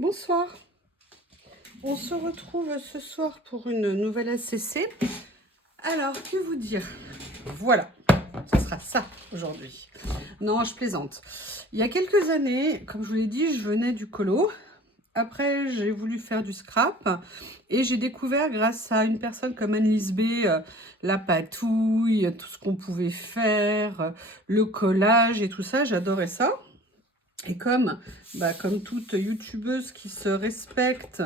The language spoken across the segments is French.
Bonsoir, on se retrouve ce soir pour une nouvelle ACC. Alors, que vous dire? Voilà, ce sera ça aujourd'hui. Non, je plaisante. Il y a quelques années, comme je vous l'ai dit, je venais du colo. Après, j'ai voulu faire du scrap et j'ai découvert grâce à une personne comme Anne-Lise B, la patouille, tout ce qu'on pouvait faire, le collage et tout ça, j'adorais ça. Et comme toute youtubeuse qui se respecte,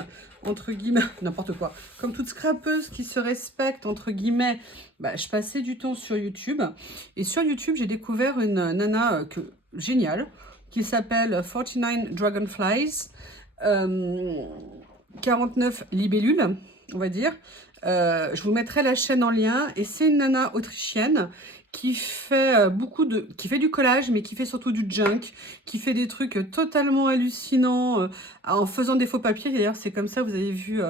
entre guillemets, n'importe quoi, comme toute scrapeuse qui se respecte, entre guillemets, je passais du temps sur YouTube. Et sur YouTube, j'ai découvert une nana géniale qui s'appelle 49 Dragonflies, 49 libellules, on va dire. Je vous mettrai la chaîne en lien. Et c'est une nana autrichienne qui fait qui fait du collage, mais qui fait surtout du junk, qui fait des trucs totalement hallucinants en faisant des faux papiers. D'ailleurs, c'est comme ça, vous avez vu,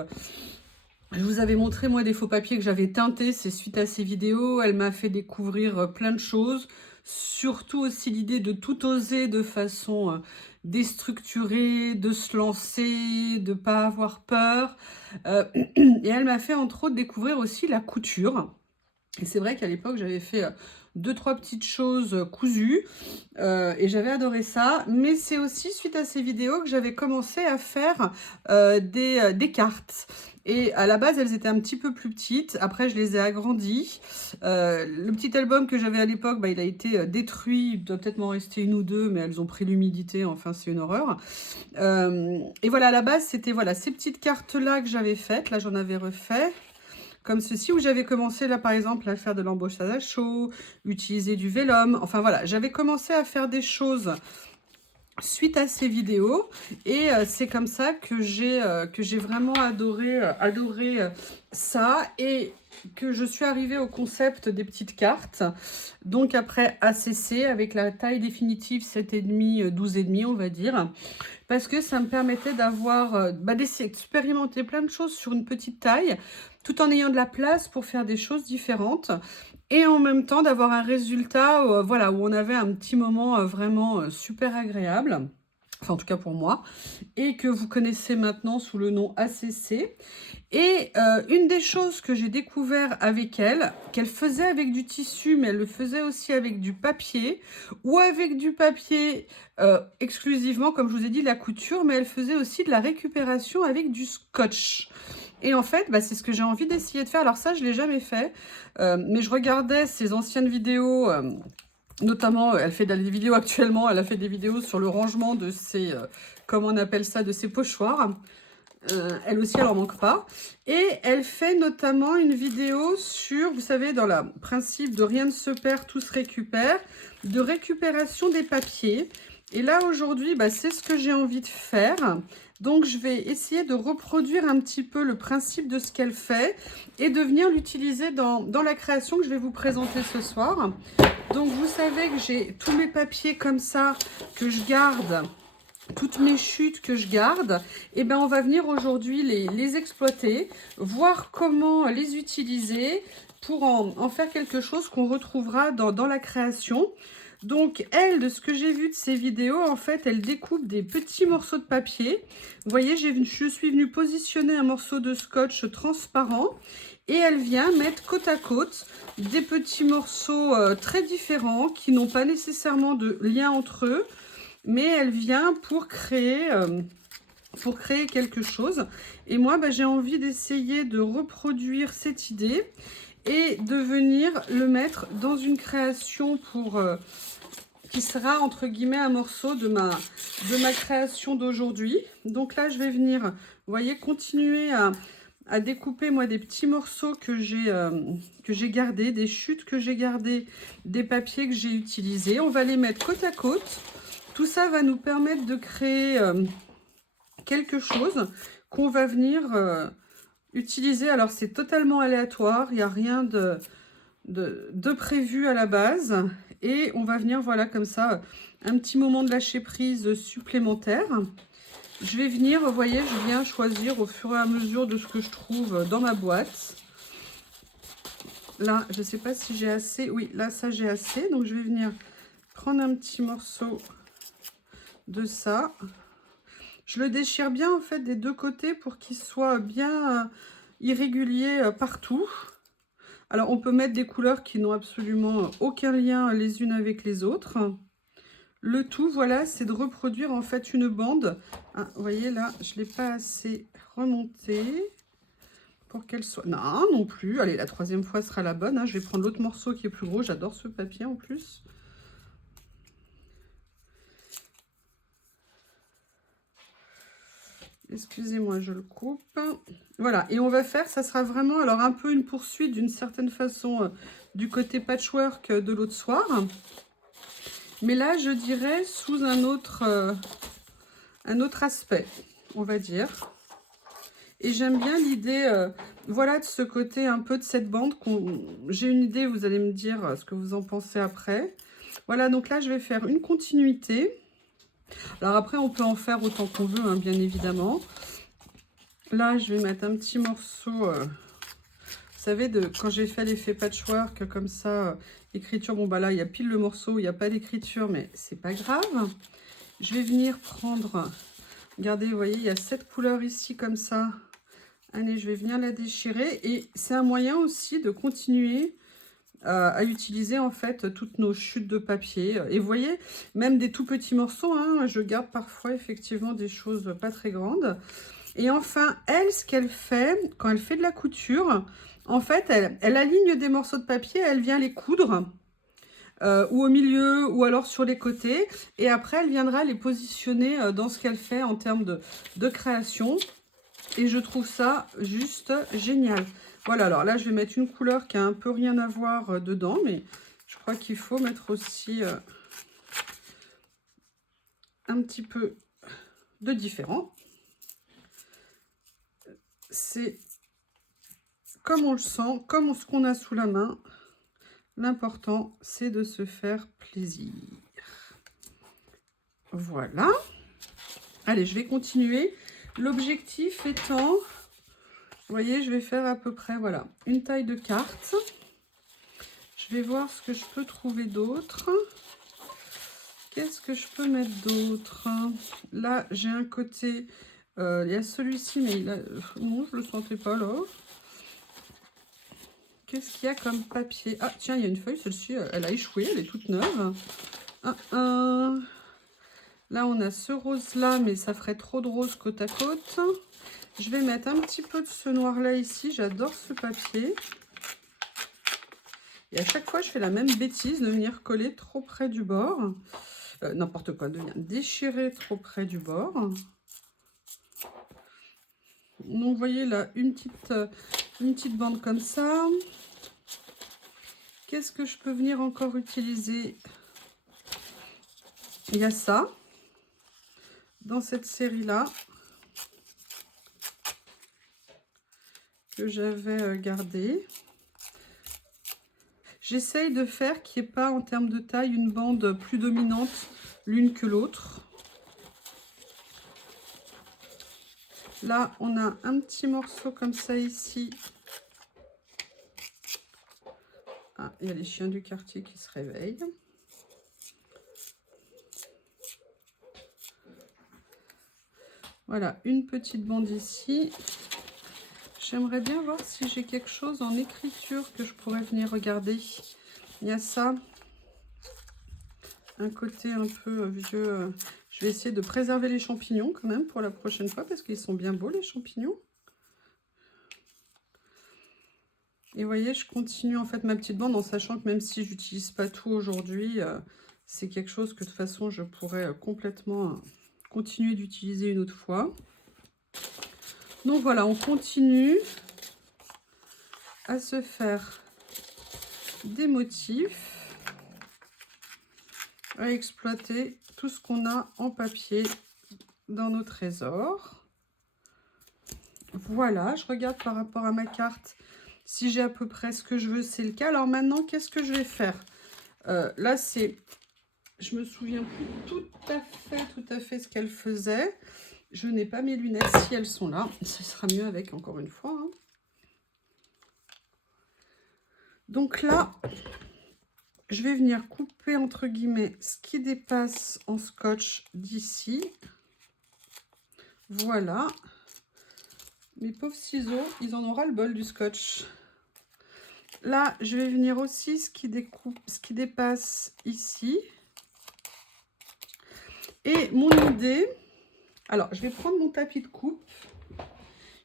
je vous avais montré moi des faux papiers que j'avais teintés, c'est suite à ces vidéos. Elle m'a fait découvrir plein de choses, surtout aussi l'idée de tout oser de façon déstructurée, de se lancer, de pas avoir peur. Et elle m'a fait entre autres découvrir aussi la couture. Et c'est vrai qu'à l'époque, j'avais fait deux, trois petites choses cousues et j'avais adoré ça. Mais c'est aussi suite à ces vidéos que j'avais commencé à faire des cartes. Et à la base, elles étaient un petit peu plus petites. Après, je les ai agrandies. Le petit album que j'avais à l'époque, il a été détruit. Il doit peut-être m'en rester une ou deux, mais elles ont pris l'humidité. Enfin, c'est une horreur. Et voilà, à la base, c'était voilà, ces petites cartes-là que j'avais faites. Là, j'en avais refait. Comme ceci, où j'avais commencé là par exemple à faire de l'embossage à chaud, utiliser du vélum. Enfin voilà, j'avais commencé à faire des choses suite à ces vidéos et c'est comme ça que j'ai vraiment adoré ça et que je suis arrivée au concept des petites cartes. Donc après ACC avec la taille définitive 7,5, 12,5 on va dire. Parce que ça me permettait d'avoir, d'essayer d'expérimenter plein de choses sur une petite taille, tout en ayant de la place pour faire des choses différentes. Et en même temps, d'avoir un résultat voilà, où on avait un petit moment vraiment super agréable. Enfin, en tout cas pour moi. Et que vous connaissez maintenant sous le nom ACC. Et une des choses que j'ai découvert avec elle, qu'elle faisait avec du tissu, mais elle le faisait aussi avec du papier, ou avec du papier exclusivement, comme je vous ai dit, la couture, mais elle faisait aussi de la récupération avec du scotch. Et en fait, c'est ce que j'ai envie d'essayer de faire. Alors ça, je ne l'ai jamais fait, mais je regardais ses anciennes vidéos, notamment, elle fait des vidéos actuellement, elle a fait des vidéos sur le rangement de ses, comment on appelle ça, de ses pochoirs. Elle aussi, elle en manque pas. Et elle fait notamment une vidéo sur, vous savez, dans le principe de rien ne se perd, tout se récupère, de récupération des papiers. Et là, aujourd'hui, c'est ce que j'ai envie de faire. Donc, je vais essayer de reproduire un petit peu le principe de ce qu'elle fait et de venir l'utiliser dans la création que je vais vous présenter ce soir. Donc, vous savez que j'ai tous mes papiers comme ça que je garde, toutes mes chutes que je garde, et on va venir aujourd'hui les exploiter, voir comment les utiliser pour en faire quelque chose qu'on retrouvera dans la création. Donc elle, de ce que j'ai vu de ces vidéos, en fait, elle découpe des petits morceaux de papier. Vous voyez, je suis venue positionner un morceau de scotch transparent et elle vient mettre côte à côte des petits morceaux très différents qui n'ont pas nécessairement de lien entre eux, mais elle vient pour créer quelque chose. Et moi, j'ai envie d'essayer de reproduire cette idée et de venir le mettre dans une création pour qui sera entre guillemets un morceau de ma création d'aujourd'hui. Donc là, je vais venir, vous voyez, continuer à découper moi des petits morceaux que j'ai gardés, des chutes que j'ai gardées, des papiers que j'ai utilisés. On va les mettre côte à côte. Tout ça va nous permettre de créer quelque chose qu'on va venir utiliser. Alors, c'est totalement aléatoire. Il n'y a rien de prévu à la base. Et on va venir, voilà, comme ça, un petit moment de lâcher prise supplémentaire. Je vais venir, vous voyez, je viens choisir au fur et à mesure de ce que je trouve dans ma boîte. Là, je ne sais pas si j'ai assez. Oui, là, ça, j'ai assez. Donc, je vais venir prendre un petit morceau de ça. Je le déchire bien en fait des deux côtés pour qu'il soit bien irrégulier partout. Alors on peut mettre des couleurs qui n'ont absolument aucun lien les unes avec les autres. Le tout, voilà, c'est de reproduire en fait une bande. Ah, vous voyez là, je ne l'ai pas assez remontée pour qu'elle soit... Non, non plus. Allez, la troisième fois sera la bonne. Hein. Je vais prendre l'autre morceau qui est plus gros. J'adore ce papier en plus. Excusez-moi, je le coupe. Voilà, et on va faire, ça sera vraiment alors un peu une poursuite d'une certaine façon du côté patchwork de l'autre soir. Mais là, je dirais sous un autre aspect, on va dire. Et j'aime bien l'idée, voilà, de ce côté un peu de cette bande. J'ai une idée, vous allez me dire ce que vous en pensez après. Voilà, donc là, je vais faire une continuité. Alors après, on peut en faire autant qu'on veut, hein, bien évidemment. Là, je vais mettre un petit morceau, vous savez, quand j'ai fait l'effet patchwork, comme ça, écriture, bon bah là, il y a pile le morceau où il n'y a pas d'écriture, mais c'est pas grave. Je vais venir prendre, regardez, vous voyez, il y a cette couleur ici, comme ça. Allez, je vais venir la déchirer. Et c'est un moyen aussi de continuer à utiliser en fait toutes nos chutes de papier. Et vous voyez, même des tout petits morceaux, hein, je garde parfois effectivement des choses pas très grandes. Et enfin, elle, ce qu'elle fait, quand elle fait de la couture, en fait, elle aligne des morceaux de papier, elle vient les coudre, ou au milieu, ou alors sur les côtés. Et après, elle viendra les positionner dans ce qu'elle fait en termes de création. Et je trouve ça juste génial. Voilà, alors là, je vais mettre une couleur qui a un peu rien à voir dedans, mais je crois qu'il faut mettre aussi un petit peu de différent. C'est comme on le sent, comme ce qu'on a sous la main. L'important, c'est de se faire plaisir. Voilà. Allez, je vais continuer. L'objectif étant, vous voyez, je vais faire à peu près, voilà, une taille de carte. Je vais voir ce que je peux trouver d'autre. Qu'est-ce que je peux mettre d'autre? Là, j'ai un côté... il y a celui-ci, mais il a... non, je ne le sentais pas là. Qu'est-ce qu'il y a comme papier? Ah, tiens, il y a une feuille. Celle-ci, elle a échoué. Elle est toute neuve. Là, on a ce rose-là, mais ça ferait trop de rose côte à côte. Je vais mettre un petit peu de ce noir-là ici. J'adore ce papier. Et à chaque fois, je fais la même bêtise de venir coller trop près du bord. N'importe quoi, de venir déchirer trop près du bord. Donc, vous voyez là, une petite bande comme ça. Qu'est-ce que je peux venir encore utiliser? Il y a ça, dans cette série-là, que j'avais gardé. J'essaye de faire qu'il n'y ait pas, en termes de taille, une bande plus dominante l'une que l'autre. Là, on a un petit morceau comme ça ici. Ah, il y a les chiens du quartier qui se réveillent. Voilà, une petite bande ici. J'aimerais bien voir si j'ai quelque chose en écriture que je pourrais venir regarder. Il y a ça. Un côté un peu vieux. Je vais essayer de préserver les champignons quand même pour la prochaine fois parce qu'ils sont bien beaux les champignons. Et vous voyez, je continue en fait ma petite bande en sachant que même si j'utilise pas tout aujourd'hui, c'est quelque chose que de toute façon je pourrais complètement continuer d'utiliser une autre fois. Donc voilà, on continue à se faire des motifs, à exploiter tout ce qu'on a en papier dans nos trésors. Voilà, je regarde par rapport à ma carte si j'ai à peu près ce que je veux, c'est le cas. Alors maintenant, qu'est-ce que je vais faire? Là, c'est... Je me souviens plus tout à fait ce qu'elle faisait. Je n'ai pas mes lunettes, si elles sont là. Ce sera mieux avec, encore une fois. Hein. Donc là, je vais venir couper, entre guillemets, ce qui dépasse en scotch d'ici. Voilà. Mes pauvres ciseaux, ils en ont ras le bol du scotch. Là, je vais venir aussi ce qui dépasse ici. Et mon idée... Alors, je vais prendre mon tapis de coupe.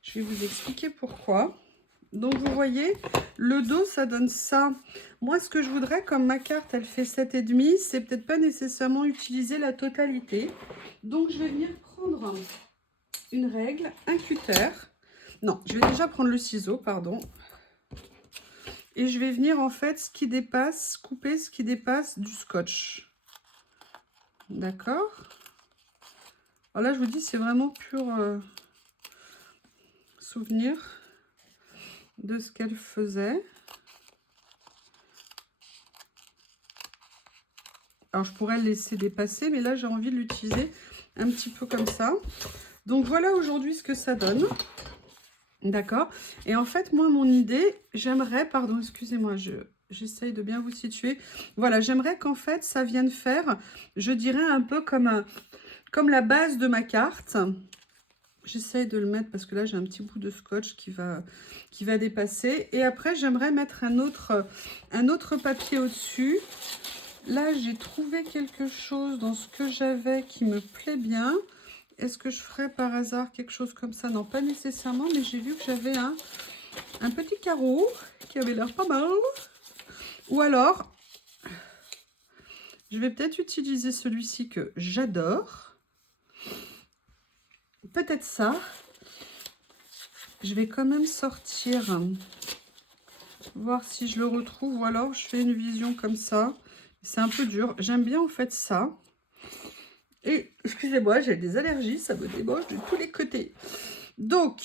Je vais vous expliquer pourquoi. Donc, vous voyez, le dos, ça donne ça. Moi, ce que je voudrais, comme ma carte, elle fait 7,5, c'est peut-être pas nécessairement utiliser la totalité. Donc, je vais venir prendre une règle, un cutter. Non, je vais déjà prendre le ciseau, pardon. Et je vais venir, en fait, ce qui dépasse, couper ce qui dépasse du scotch. D'accord? Alors là, je vous dis, c'est vraiment pur souvenir de ce qu'elle faisait. Alors, je pourrais le laisser dépasser, mais là, j'ai envie de l'utiliser un petit peu comme ça. Donc, voilà aujourd'hui ce que ça donne. D'accord? Et en fait, moi, mon idée, j'aimerais... Pardon, excusez-moi, j'essaye de bien vous situer. Voilà, j'aimerais qu'en fait, ça vienne faire, je dirais, un peu comme la base de ma carte. J'essaye de le mettre parce que là, j'ai un petit bout de scotch qui va dépasser. Et après, j'aimerais mettre un autre papier au-dessus. Là, j'ai trouvé quelque chose dans ce que j'avais qui me plaît bien. Est-ce que je ferais par hasard quelque chose comme ça? Non, pas nécessairement, mais j'ai vu que j'avais un petit carreau qui avait l'air pas mal. Ou alors, je vais peut-être utiliser celui-ci que j'adore. Peut-être ça. Je vais quand même sortir, voir si je le retrouve, ou alors je fais une vision comme ça. C'est un peu dur. J'aime bien en fait ça. Et excusez-moi, j'ai des allergies, ça me démange de tous les côtés. Donc,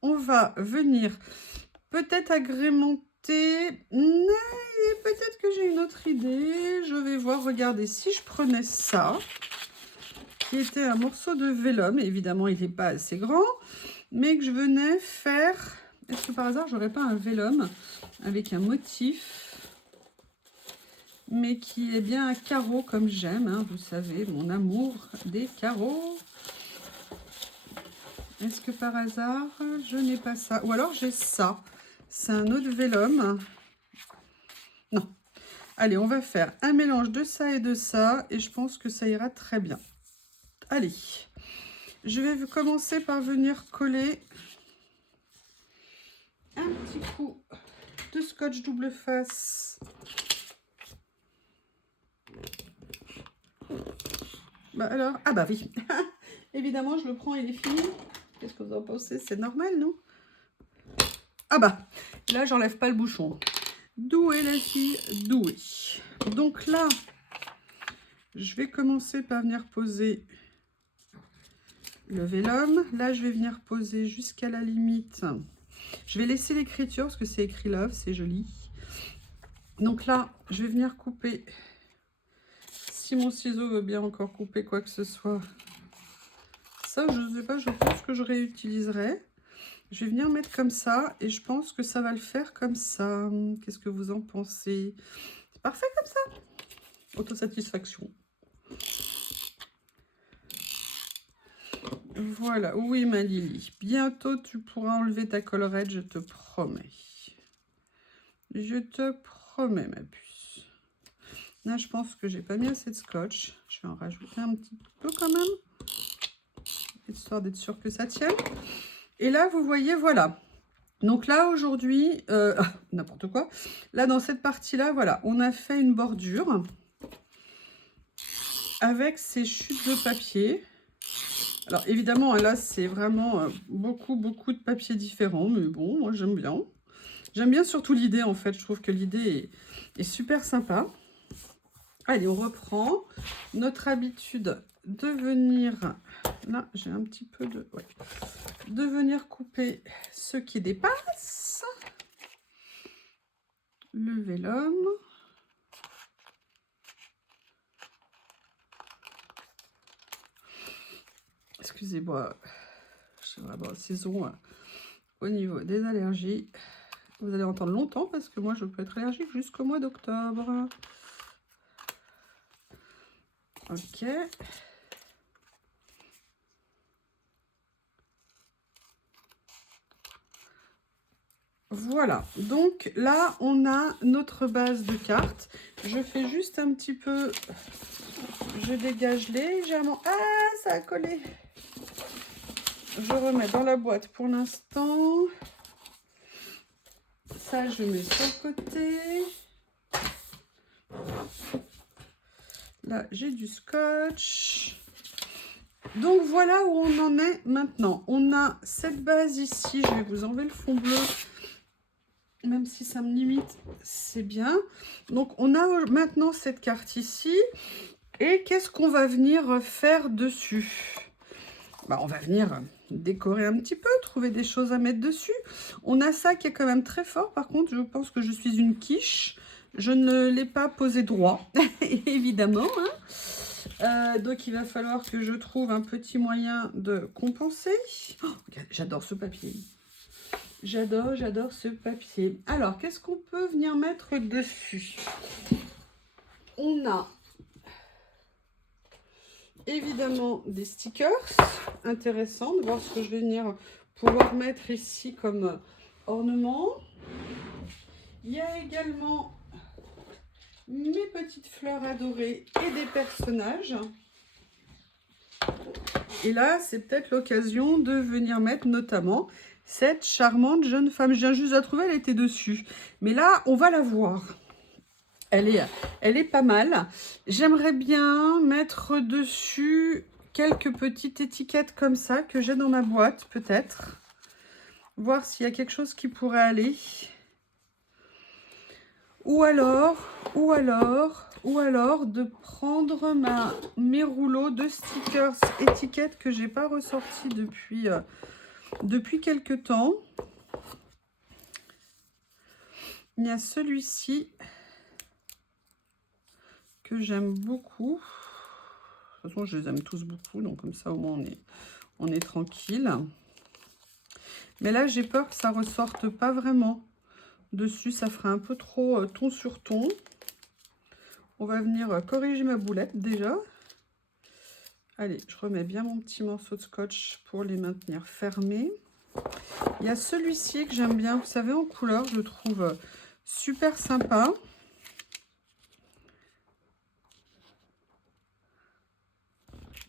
on va venir peut-être agrémenter. Peut-être que j'ai une autre idée. Je vais voir, regardez, si je prenais ça, qui était un morceau de vélum, évidemment il n'est pas assez grand, mais que je venais faire... Est-ce que par hasard, j'aurais pas un vélum avec un motif, mais qui est bien un carreau comme j'aime, hein, vous savez, mon amour des carreaux. Est-ce que par hasard, je n'ai pas ça? Ou alors j'ai ça. C'est un autre vélum. Non. Allez, on va faire un mélange de ça et de ça, et je pense que ça ira très bien. Allez, je vais commencer par venir coller un petit coup de scotch double face. Bah alors, ah bah oui, évidemment je le prends, il est fini. Qu'est-ce que vous en pensez? C'est normal, non? Ah bah, là j'enlève pas le bouchon. Douée la fille, douée. Donc là, je vais commencer par venir poser le vélum. Là, je vais venir poser jusqu'à la limite. Je vais laisser l'écriture parce que c'est écrit love, c'est joli. Donc là, je vais venir couper. Si mon ciseau veut bien encore couper quoi que ce soit. Ça, je ne sais pas, je pense que je réutiliserai. Je vais venir mettre comme ça et je pense que ça va le faire comme ça. Qu'est-ce que vous en pensez? C'est parfait comme ça. Autosatisfaction. Voilà, oui ma Lily. Bientôt tu pourras enlever ta collerette, je te promets. Je te promets ma puce. Là je pense que j'ai pas mis assez de scotch. Je vais en rajouter un petit peu quand même. Histoire d'être sûr que ça tienne. Et là vous voyez, voilà. Donc là aujourd'hui, n'importe quoi. Là dans cette partie là, voilà, on a fait une bordure avec ces chutes de papier. Alors évidemment là c'est vraiment beaucoup de papiers différents, mais bon, moi j'aime bien. J'aime bien surtout l'idée en fait, je trouve que l'idée est super sympa. Allez, on reprend notre habitude de venir, là j'ai un petit peu de... Ouais, de venir couper ce qui dépasse. Le vélum. Excusez-moi, j'ai vraiment saison au niveau des allergies. Vous allez entendre longtemps parce que moi je peux être allergique jusqu'au mois d'octobre. Ok. Voilà, donc là, on a notre base de cartes. Je fais juste un petit peu, je dégage légèrement. Ah, ça a collé. Je remets dans la boîte pour l'instant. Ça, je mets sur le côté. Là, j'ai du scotch. Donc, voilà où on en est maintenant. On a cette base ici. Je vais vous enlever le fond bleu. Même si ça me limite, c'est bien. Donc, on a maintenant cette carte ici. Et qu'est-ce qu'on va venir faire dessus? Bah, on va venir décorer un petit peu, trouver des choses à mettre dessus. On a ça qui est quand même très fort. Par contre, je pense que je suis une quiche. Je ne l'ai pas posé droit, évidemment. Hein. Donc, il va falloir que je trouve un petit moyen de compenser. Oh, j'adore ce papier. J'adore ce papier. Alors, qu'est-ce qu'on peut venir mettre dessus? On a évidemment des stickers intéressants, de voir ce que je vais venir pouvoir mettre ici comme ornement. Il y a également mes petites fleurs adorées et des personnages. Et là, c'est peut-être l'occasion de venir mettre notamment cette charmante jeune femme. Je viens juste de la trouver, elle était dessus. Mais là, on va la voir. Elle est pas mal. J'aimerais bien mettre dessus quelques petites étiquettes comme ça que j'ai dans ma boîte, peut-être. Voir s'il y a quelque chose qui pourrait aller. Ou alors de prendre mes rouleaux de stickers étiquettes que j'ai pas ressortis depuis quelques temps. Il y a celui-ci que j'aime beaucoup. De toute façon, je les aime tous beaucoup, donc comme ça au moins on est tranquille. Mais là, j'ai peur que ça ressorte pas vraiment dessus. Ça fera un peu trop ton sur ton. On va venir corriger ma boulette déjà. Allez, je remets bien mon petit morceau de scotch pour les maintenir fermés. Il y a celui-ci que j'aime bien, vous savez, en couleur, je le trouve super sympa.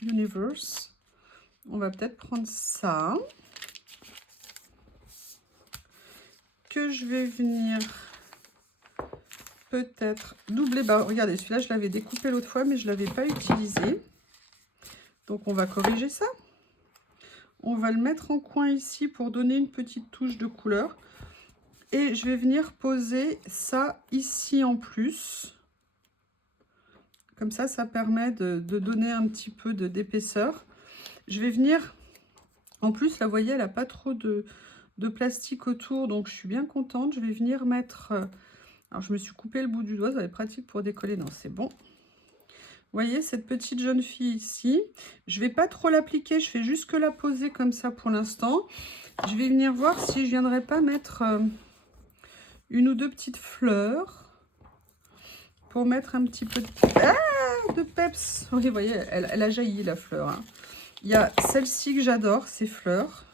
Universe. On va peut-être prendre ça. Que je vais venir peut-être doubler. Bah, regardez, celui-là, je l'avais découpé l'autre fois, mais je ne l'avais pas utilisé. Donc, on va corriger ça. On va le mettre en coin ici pour donner une petite touche de couleur. Et je vais venir poser ça ici en plus. Comme ça, ça permet de donner un petit peu d'épaisseur. Je vais venir... En plus, là, vous voyez, elle n'a pas trop de plastique autour, donc je suis bien contente. Je vais venir mettre... Alors, je me suis coupé le bout du doigt, ça va être pratique pour décoller. Non, c'est bon. Vous voyez, cette petite jeune fille ici. Je ne vais pas trop l'appliquer, je fais juste que la poser comme ça pour l'instant. Je vais venir voir si je ne viendrai pas mettre une ou deux petites fleurs pour mettre un petit peu de peps. Oui, vous voyez, elle a jailli la fleur. Hein. Il y a celle-ci que j'adore, ces fleurs.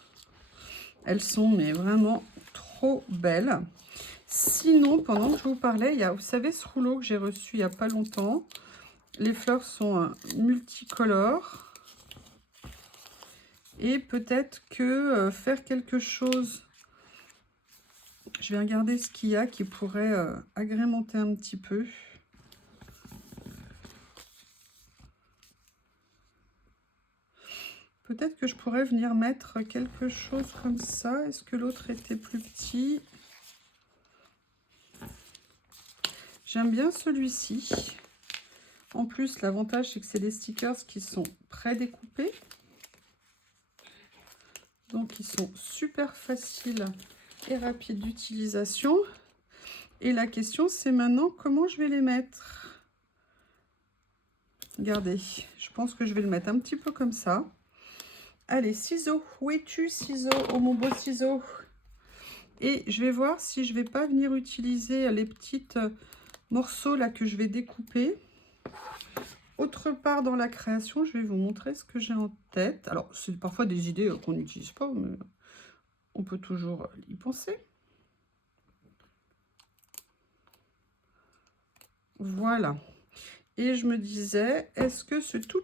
Elles sont mais vraiment trop belles. Sinon, pendant que je vous parlais, il y a, vous savez, ce rouleau que j'ai reçu il n'y a pas longtemps. Les fleurs sont multicolores. Et peut-être que faire quelque chose... Je vais regarder ce qu'il y a qui pourrait agrémenter un petit peu. Peut-être que je pourrais venir mettre quelque chose comme ça. Est-ce que l'autre était plus petit? J'aime bien celui-ci. En plus, l'avantage, c'est que c'est des stickers qui sont pré-découpés. Donc, ils sont super faciles et rapides d'utilisation. Et la question, c'est maintenant comment je vais les mettre. Regardez, je pense que je vais le mettre un petit peu comme ça. Allez, ciseaux. Où es-tu, ciseaux? Oh, mon beau ciseau. Et je vais voir si je vais pas venir utiliser les petites morceaux là que je vais découper. Autre part dans la création, je vais vous montrer ce que j'ai en tête. Alors, c'est parfois des idées qu'on n'utilise pas, mais on peut toujours y penser. Voilà. Et je me disais, est-ce que ce tout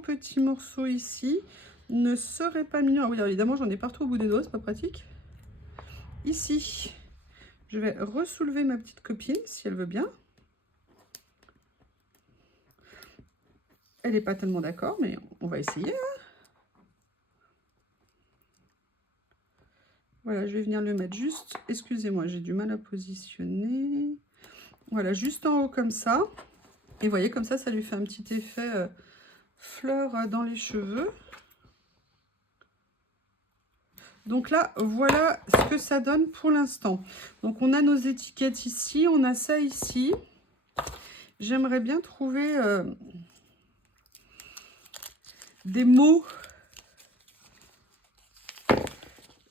petit morceau ici ne serait pas mignon? Ah oui, alors évidemment, j'en ai partout au bout des doigts, c'est pas pratique. Ici, je vais ressoulever ma petite copine, si elle veut bien. Elle n'est pas tellement d'accord, mais on va essayer. Hein. Voilà, je vais venir le mettre juste... Excusez-moi, j'ai du mal à positionner. Voilà, juste en haut comme ça. Et vous voyez, comme ça lui fait un petit effet fleur dans les cheveux. Donc là, voilà ce que ça donne pour l'instant. Donc on a nos étiquettes ici, on a ça ici. J'aimerais bien trouver des mots.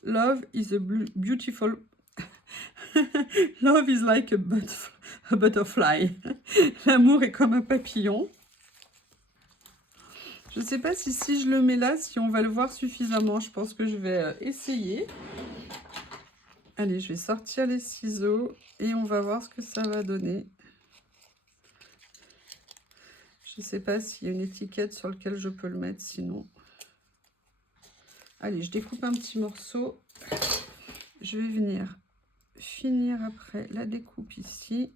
Love is a beautiful... Love is like a butterfly. L'amour est comme un papillon. Je ne sais pas si je le mets là, si on va le voir suffisamment. Je pense que je vais essayer. Allez, je vais sortir les ciseaux et on va voir ce que ça va donner. Je ne sais pas s'il y a une étiquette sur laquelle je peux le mettre, sinon. Allez, je découpe un petit morceau. Je vais venir finir après la découpe ici.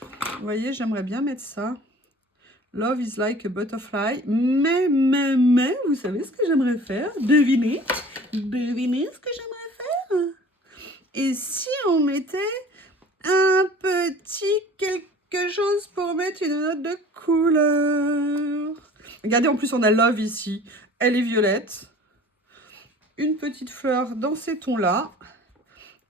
Vous voyez, j'aimerais bien mettre ça. Love is like a butterfly. Mais, vous savez ce que j'aimerais faire? Devinez ce que j'aimerais faire? Et si on mettait un petit quelque chose pour mettre une note de couleur? Regardez, en plus, on a Love ici. Elle est violette. Une petite fleur dans ces tons-là.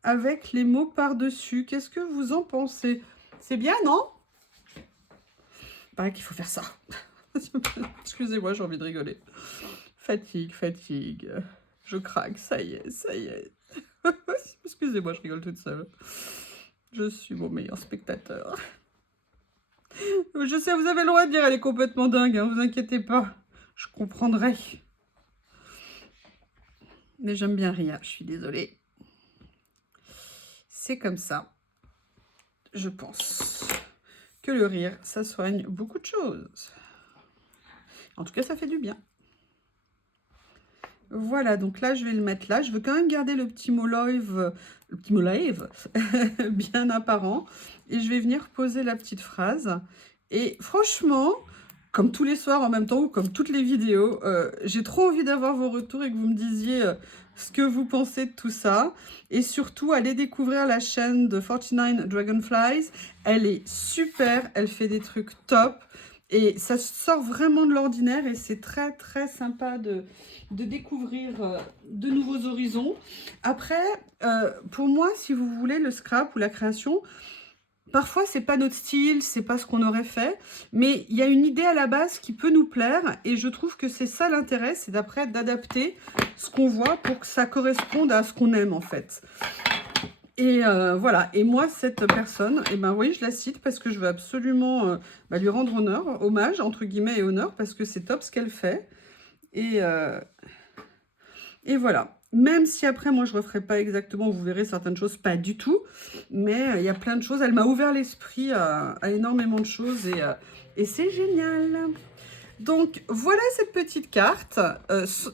Avec les mots par-dessus. Qu'est-ce que vous en pensez? C'est bien, non? Il paraît qu'il faut faire ça. Excusez-moi, j'ai envie de rigoler. Fatigue. Je craque, ça y est. Excusez-moi, je rigole toute seule. Je suis mon meilleur spectateur. Je sais, vous avez le droit de dire elle est complètement dingue, hein, vous inquiétez pas. Je comprendrai. Mais j'aime bien rire, je suis désolée. C'est comme ça. Je pense que le rire, ça soigne beaucoup de choses. En tout cas, ça fait du bien. Voilà, donc là, je vais le mettre là. Je veux quand même garder le petit mot live, bien apparent. Et je vais venir poser la petite phrase. Et franchement, comme tous les soirs en même temps, ou comme toutes les vidéos, j'ai trop envie d'avoir vos retours et que vous me disiez ce que vous pensez de tout ça. Et surtout, allez découvrir la chaîne de 49 Dragonflies. Elle est super, elle fait des trucs top. Et ça sort vraiment de l'ordinaire et c'est très sympa de découvrir de nouveaux horizons. Après, pour moi, si vous voulez, le scrap ou la création, parfois c'est pas notre style, c'est pas ce qu'on aurait fait, mais il y a une idée à la base qui peut nous plaire et je trouve que c'est ça l'intérêt, c'est d'après d'adapter ce qu'on voit pour que ça corresponde à ce qu'on aime en fait. Et voilà, et moi, cette personne, eh ben oui, je la cite parce que je veux absolument lui rendre hommage, entre guillemets, et honneur, parce que c'est top ce qu'elle fait. Et voilà. Même si après, moi, je ne referai pas exactement, vous verrez certaines choses, pas du tout, mais il y a plein de choses. Elle m'a ouvert l'esprit à énormément de choses et c'est génial. Donc, voilà cette petite carte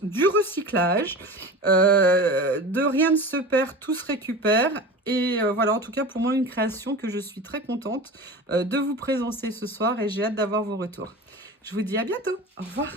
du recyclage. De rien ne se perd, tout se récupère. Et voilà, en tout cas, pour moi, une création que je suis très contente de vous présenter ce soir et j'ai hâte d'avoir vos retours. Je vous dis à bientôt. Au revoir.